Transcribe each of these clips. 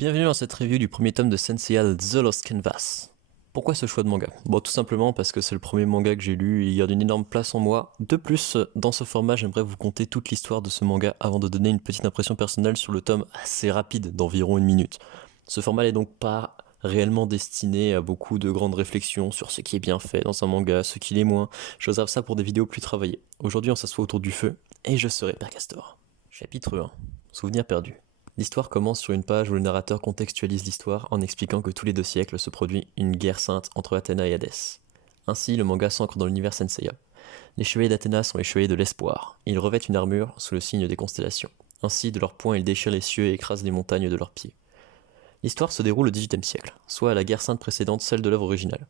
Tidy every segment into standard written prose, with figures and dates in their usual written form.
Bienvenue dans cette review du premier tome de Senseiya The Lost Canvas. Pourquoi ce choix de manga? Bon, tout simplement parce que c'est le premier manga que j'ai lu et il garde une énorme place en moi. De plus, dans ce format, j'aimerais vous conter toute l'histoire de ce manga avant de donner une petite impression personnelle sur le tome assez rapide d'environ 1 minute. Ce format n'est donc pas réellement destiné à beaucoup de grandes réflexions sur ce qui est bien fait dans un manga, ce qui l'est moins. Je réserve ça pour des vidéos plus travaillées. Aujourd'hui, on s'assoit autour du feu et je serai Père Castor. Chapitre 1. Souvenir perdu. L'histoire commence sur une page où le narrateur contextualise l'histoire en expliquant que tous les 2 siècles se produit une guerre sainte entre Athéna et Hadès. Ainsi, le manga s'ancre dans l'univers Senseiya. Les chevaliers d'Athéna sont les chevaliers de l'espoir. Ils revêtent une armure sous le signe des constellations. Ainsi, de leurs poings, ils déchirent les cieux et écrasent les montagnes de leurs pieds. L'histoire se déroule au XVIIIe siècle, soit à la guerre sainte précédente celle de l'œuvre originale.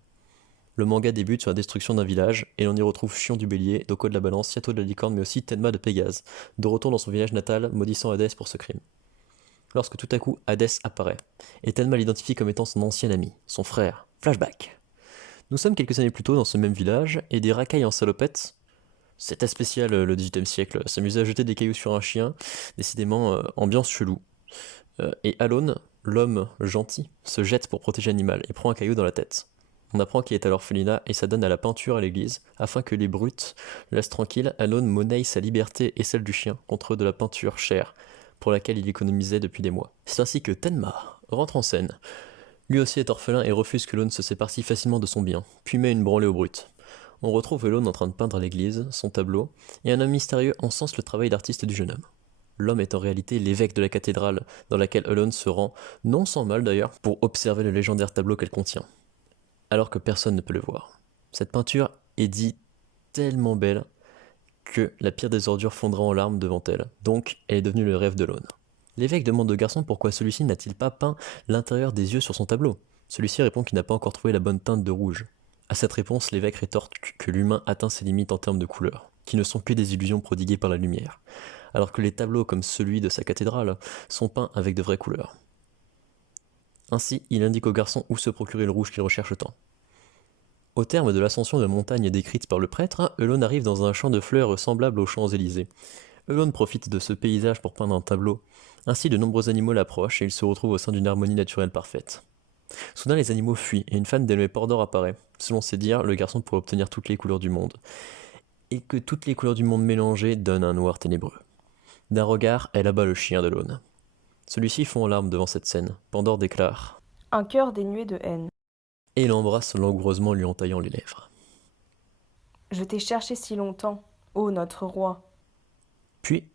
Le manga débute sur la destruction d'un village, et l'on y retrouve Chion du Bélier, Doko de la Balance, Yato de la Licorne, mais aussi Tenma de Pégase, de retour dans son village natal, maudissant Hadès pour ce crime. Lorsque tout à coup Hadès apparaît, et Tenma l'identifie comme étant son ancien ami, son frère. Flashback. Nous sommes quelques années plus tôt dans ce même village, et des racailles en salopette, c'était spécial le XVIIIe siècle, s'amusaient à jeter des cailloux sur un chien, décidément ambiance chelou. Et Alone, l'homme gentil, se jette pour protéger l'animal et prend un caillou dans la tête. On apprend qu'il est à l'orphelinat et s'adonne à la peinture à l'église, afin que les brutes laissent tranquille, Alone monnaie sa liberté et celle du chien contre de la peinture chère, pour laquelle il économisait depuis des mois. C'est ainsi que Tenma rentre en scène. Lui aussi est orphelin et refuse que Lone se sépare si facilement de son bien, puis met une branlée aux brutes. On retrouve Lone en train de peindre à l'église, son tableau, et un homme mystérieux encense le travail d'artiste du jeune homme. L'homme est en réalité l'évêque de la cathédrale, dans laquelle Elone se rend, non sans mal d'ailleurs, pour observer le légendaire tableau qu'elle contient. Alors que personne ne peut le voir. Cette peinture est dit tellement belle que la pire des ordures fondra en larmes devant elle, donc elle est devenue le rêve de l'Aune. L'évêque demande au garçon pourquoi celui-ci n'a-t-il pas peint l'intérieur des yeux sur son tableau. Celui-ci répond qu'il n'a pas encore trouvé la bonne teinte de rouge. À cette réponse, l'évêque rétorque que l'humain atteint ses limites en termes de couleurs, qui ne sont que des illusions prodiguées par la lumière, alors que les tableaux comme celui de sa cathédrale sont peints avec de vraies couleurs. Ainsi, il indique au garçon où se procurer le rouge qu'il recherche tant. Au terme de l'ascension de la montagne décrite par le prêtre, Elone arrive dans un champ de fleurs semblable aux Champs-Élysées. Elone profite de ce paysage pour peindre un tableau. Ainsi, de nombreux animaux l'approchent et il se retrouve au sein d'une harmonie naturelle parfaite. Soudain, les animaux fuient et une femme dénommée Pordor apparaît. Selon ses dires, le garçon pourrait obtenir toutes les couleurs du monde. Et que toutes les couleurs du monde mélangées donnent un noir ténébreux. D'un regard, elle abat le chien de l'Aune. Celui-ci fond en larmes devant cette scène. Pandore déclare Un cœur dénué de haine. et l'embrasse langoureusement lui entaillant les lèvres. Je t'ai cherché si longtemps, ô notre roi. Puis,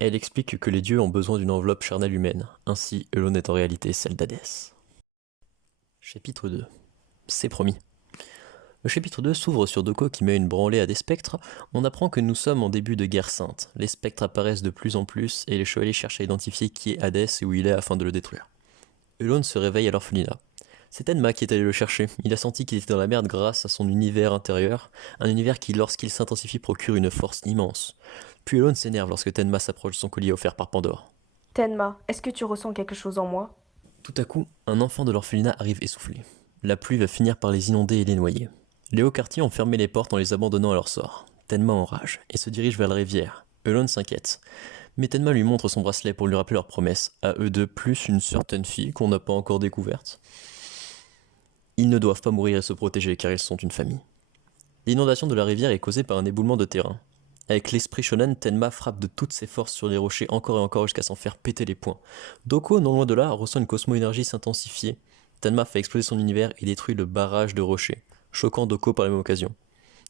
elle explique que les dieux ont besoin d'une enveloppe charnelle humaine, ainsi Elone est en réalité celle d'Hadès. Chapitre 2. C'est promis. Le chapitre 2 s'ouvre sur Doko qui met une branlée à des spectres. On apprend que nous sommes en début de guerre sainte. Les spectres apparaissent de plus en plus et les chevaliers cherchent à identifier qui est Hadès et où il est afin de le détruire. Elone se réveille à l'orphelinat. C'est Tenma qui est allé le chercher. Il a senti qu'il était dans la merde grâce à son univers intérieur, un univers qui, lorsqu'il s'intensifie, procure une force immense. Puis Elone s'énerve lorsque Tenma s'approche de son collier offert par Pandore. Tenma, est-ce que tu ressens quelque chose en moi? Tout à coup, un enfant de l'orphelinat arrive essoufflé. La pluie va finir par les inonder et les noyer. Les hauts quartiers ont fermé les portes en les abandonnant à leur sort. Tenma enrage et se dirige vers la rivière. Elone s'inquiète. Mais Tenma lui montre son bracelet pour lui rappeler leur promesse, à eux deux plus une certaine fille qu'on n'a pas encore découverte. Ils ne doivent pas mourir et se protéger car ils sont une famille. L'inondation de la rivière est causée par un éboulement de terrain. Avec l'esprit shonen, Tenma frappe de toutes ses forces sur les rochers encore et encore jusqu'à s'en faire péter les poings. Doko, non loin de là, ressent une cosmo-énergie s'intensifier. Tenma fait exploser son univers et détruit le barrage de rochers, choquant Doko par la même occasion.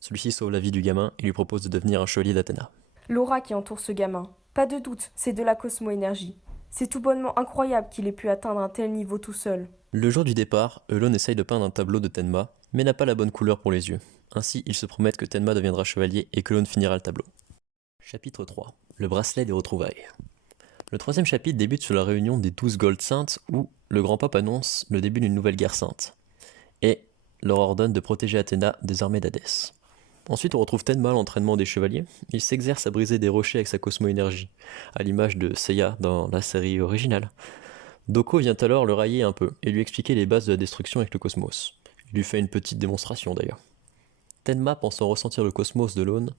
Celui-ci sauve la vie du gamin et lui propose de devenir un chevalier d'Athéna. L'aura qui entoure ce gamin. Pas de doute, c'est de la cosmo-énergie. C'est tout bonnement incroyable qu'il ait pu atteindre un tel niveau tout seul. Le jour du départ, Elone essaye de peindre un tableau de Tenma, mais n'a pas la bonne couleur pour les yeux. Ainsi, ils se promettent que Tenma deviendra chevalier et que Elone finira le tableau. Chapitre 3. Le bracelet des retrouvailles. Le troisième chapitre débute sur la réunion des 12 Gold Saintes où le grand pape annonce le début d'une nouvelle guerre sainte et leur ordonne de protéger Athéna des armées d'Hadès. Ensuite, on retrouve Tenma à l'entraînement des chevaliers. Il s'exerce à briser des rochers avec sa cosmo-énergie, à l'image de Seiya dans la série originale. Doko vient alors le railler un peu et lui expliquer les bases de la destruction avec le cosmos. Il lui fait une petite démonstration d'ailleurs. Tenma, pensant ressentir le cosmos de l'Aune,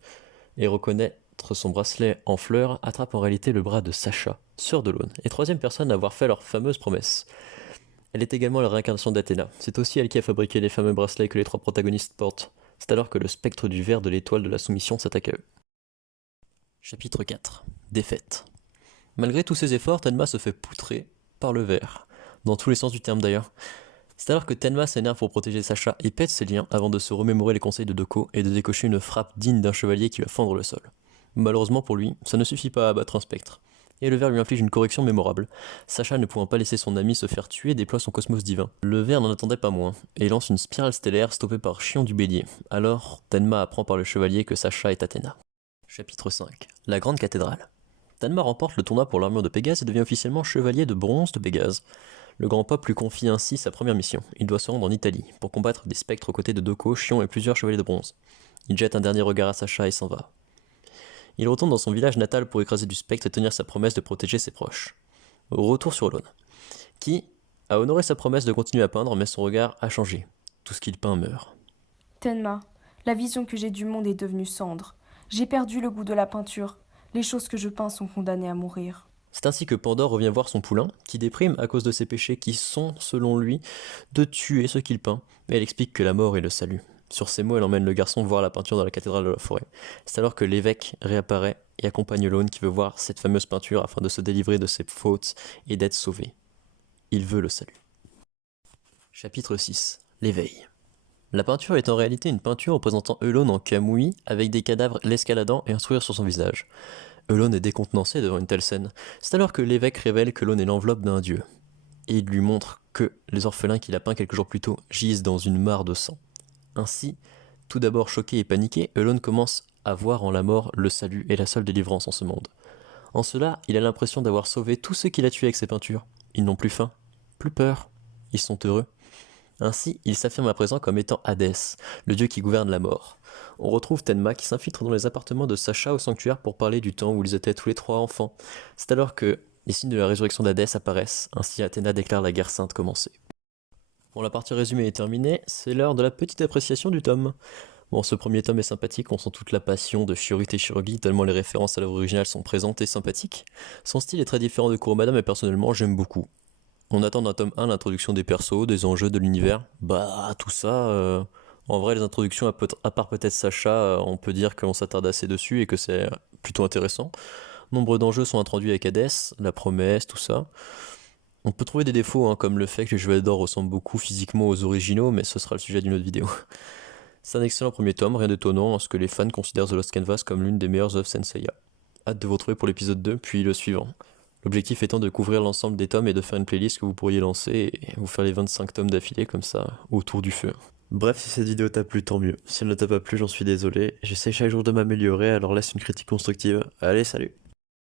et reconnaît montre son bracelet en fleurs attrape en réalité le bras de Sacha, sœur de l'Aune, et troisième personne à avoir fait leur fameuse promesse. Elle est également la réincarnation d'Athéna. C'est aussi elle qui a fabriqué les fameux bracelets que les trois protagonistes portent. C'est alors que le spectre du ver de l'étoile de la soumission s'attaque à eux. Chapitre 4. Défaite. Malgré tous ses efforts, Tenma se fait poutrer par le ver. Dans tous les sens du terme d'ailleurs. C'est alors que Tenma s'énerve pour protéger Sacha et pète ses liens avant de se remémorer les conseils de Doko et de décocher une frappe digne d'un chevalier qui va fendre le sol. Malheureusement pour lui, ça ne suffit pas à abattre un spectre. Et le ver lui inflige une correction mémorable. Sacha, ne pouvant pas laisser son ami se faire tuer, déploie son cosmos divin. Le ver n'en attendait pas moins, et lance une spirale stellaire stoppée par Chion du Bélier. Alors, Tenma apprend par le chevalier que Sacha est Athéna. Chapitre 5. La Grande Cathédrale. Tenma remporte le tournoi pour l'armure de Pégase et devient officiellement chevalier de bronze de Pégase. Le grand peuple lui confie ainsi sa première mission. Il doit se rendre en Italie, pour combattre des spectres aux côtés de Doko, Chion et plusieurs chevaliers de bronze. Il jette un dernier regard à Sacha et s'en va. Il retourne dans son village natal pour écraser du spectre et tenir sa promesse de protéger ses proches. Retour sur l'Aune, qui a honoré sa promesse de continuer à peindre, mais son regard a changé. Tout ce qu'il peint meurt. Tenma, la vision que j'ai du monde est devenue cendre. J'ai perdu le goût de la peinture. Les choses que je peins sont condamnées à mourir. C'est ainsi que Pandore revient voir son poulain, qui déprime à cause de ses péchés qui sont, selon lui, de tuer ce qu'il peint, et elle explique que la mort est le salut. Sur ces mots, elle emmène le garçon voir la peinture dans la cathédrale de la forêt. C'est alors que l'évêque réapparaît et accompagne l'Aune qui veut voir cette fameuse peinture afin de se délivrer de ses fautes et d'être sauvé. Il veut le salut. Chapitre 6. L'éveil. La peinture est en réalité une peinture représentant Eulone en camouille, avec des cadavres l'escaladant et un sourire sur son visage. Eulone est décontenancé devant une telle scène. C'est alors que l'évêque révèle que l'Aune est l'enveloppe d'un dieu. Et il lui montre que les orphelins qu'il a peints quelques jours plus tôt gisent dans une mare de sang. Ainsi, tout d'abord choqué et paniqué, Eulone commence à voir en la mort le salut et la seule délivrance en ce monde. En cela, il a l'impression d'avoir sauvé tous ceux qu'il a tués avec ses peintures. Ils n'ont plus faim, plus peur, ils sont heureux. Ainsi, il s'affirme à présent comme étant Hadès, le dieu qui gouverne la mort. On retrouve Tenma qui s'infiltre dans les appartements de Sacha au sanctuaire pour parler du temps où ils étaient tous les trois enfants. C'est alors que les signes de la résurrection d'Hadès apparaissent, ainsi Athéna déclare la guerre sainte commencer. Bon, la partie résumée est terminée, c'est l'heure de la petite appréciation du tome. Bon, ce premier tome est sympathique, on sent toute la passion de Shiori Teshirogi, tellement les références à l'œuvre originale sont présentes et sympathiques. Son style est très différent de Kurumada, mais personnellement j'aime beaucoup. On attend d'un tome 1 l'introduction des persos, des enjeux, de l'univers. Bah, tout ça, en vrai, les introductions, à part peut-être Sacha, on peut dire qu'on s'attarde assez dessus et que c'est plutôt intéressant. Nombre d'enjeux sont introduits avec Hadès, la promesse, tout ça. On peut trouver des défauts, hein, comme le fait que les chevaliers d'or ressemblent beaucoup physiquement aux originaux, mais ce sera le sujet d'une autre vidéo. C'est un excellent premier tome, rien d'étonnant, à ce que les fans considèrent The Lost Canvas comme l'une des meilleures œuvres Senseiya. Hâte de vous retrouver pour l'épisode 2, puis le suivant. L'objectif étant de couvrir l'ensemble des tomes et de faire une playlist que vous pourriez lancer et vous faire les 25 tomes d'affilée comme ça, autour du feu. Bref, si cette vidéo t'a plu, tant mieux. Si elle ne t'a pas plu, j'en suis désolé. J'essaie chaque jour de m'améliorer, alors laisse une critique constructive. Allez, salut!